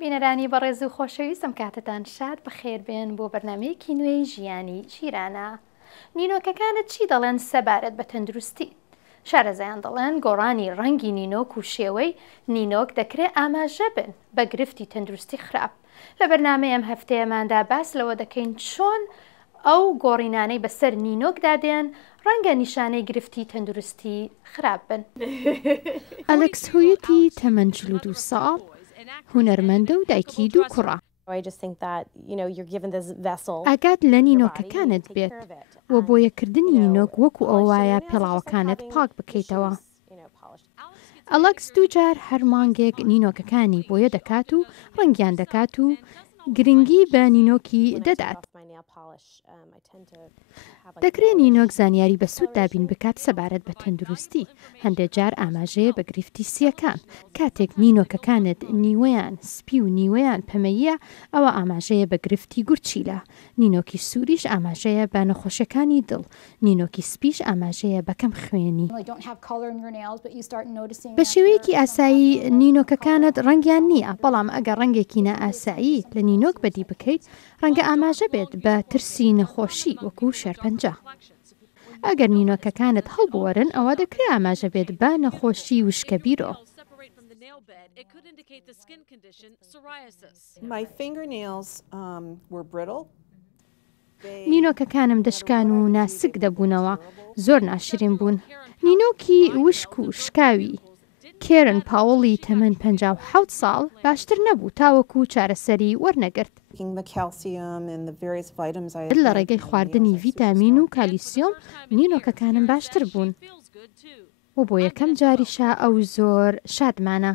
بینەرانی بەڕێز و خۆشەویستم کاتتان شاد بەخێربێن بۆ بەرنامەیەکی نوێی ژیانی ژیرانە. نینۆکەکانت چی دەڵێن سەبارەت بە تەندروستی؟ شارەزایان دەڵێن گۆڕانی ڕەنگی نینۆک و شێوەی نینۆک دەکرێت ئاماژە بن بە گرفتی تەندروستی خراپ. لە بەرنامەی ئەم هەفتەیەماندا باس لەوە دەکەین چۆن ئەو گۆڕینانەی بەسەر نینۆکدا دێن ڕەنگە نیشانەی گرفتی تەندروستی خراپ بن. ئەلەکس هویەتی تەمەن 42 ساڵ، هونەرمەندە و دایکی دوو کوڕە. ئاگات لە نینۆکەکانت بێت و بۆ یەککردنی نینۆک وەکو ئەو وایە پێڵاوەکانت پاک بکەیتەوە. ئەلەکس دووجار هەر مانگێک نینۆکەکانی بۆیە دەکات و ڕەنگیان دەکات و گرنگی بە نینۆکی دەدات. دەکرێت نینۆک زانیاری بە سوود دابین بکات سەبارەت بە تەندروستی. هەندێک جار ئاماژەیە بە گرفتی سیەکان. کاتێک نینۆکەکانت نیوەیان سپی و نیوەیان پەمەیە ئەوە ئاماژەیە بە گرفتی گورچیلە. نینۆکی سووریش ئاماژەیە بە نەخۆشیەکانی دڵ. نینۆکی سپیش ئاماژەیە بەکەم خوێنی. بە شێوەیەکی ئاسایی نینۆکەکانت ڕەنگیان نییە، بەڵام ئەگەر ڕەنگێکی نائاسایی لە نینۆک بەدی بکەیت ڕەنگە ئاماژە بێت بە ترسی نەخۆشی وەکو شێرپەنجە. ئەگەر نینۆکەکانت هەڵبوەرن ئەوە دەکرێت ئاماژە بێت بە نەخۆشی وشکە بیرۆ. نینۆکەکانم دەشکان و ناسک دەبوونەوە، زۆر ناشرین بوون. نینۆکی وشک و شکاوی کێرن پاوڵی تەمەن 57 ساڵ باشتر نەبوو تاوەکو چارەسەری وەرنەگرت. لە ڕێگەی خواردنی ڤیتامین و کالیسیۆم نینۆکەکانم باشتر بوون و بۆ یەکەم جاریشە ئەو زۆر شادمانە.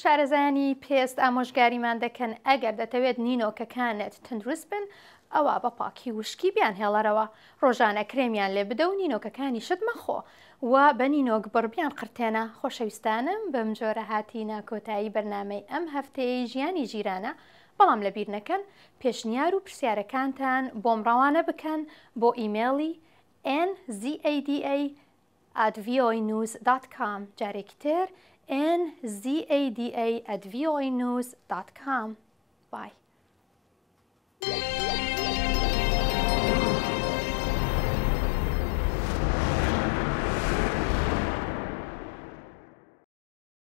شارەزایانی پێست ئامۆژگاریمان دەکەن ئەگەر دەتەوێت نینۆکەکانت تەندروست بن ئەوە بە پاکی وشکی بیان هێڵەرەوە، ڕۆژانە کرێمیان لێ بدە و نینۆکەکانی شت مەخۆ و بە نینۆک بڕبیان قرتێنە. خۆشەویستانم بەم جۆرە هاتینە کۆتایی بەرنامەی ئەم هەفتەیەی ژیانی ژیرانە. بەڵام لەبیر نەکەن پێشنیار و پرسیارەکانتان بۆم ڕەوانە بکەن بۆ ئیمێڵی nzada@voanews.com جارێکی تر nzada@voanews.com. Bye.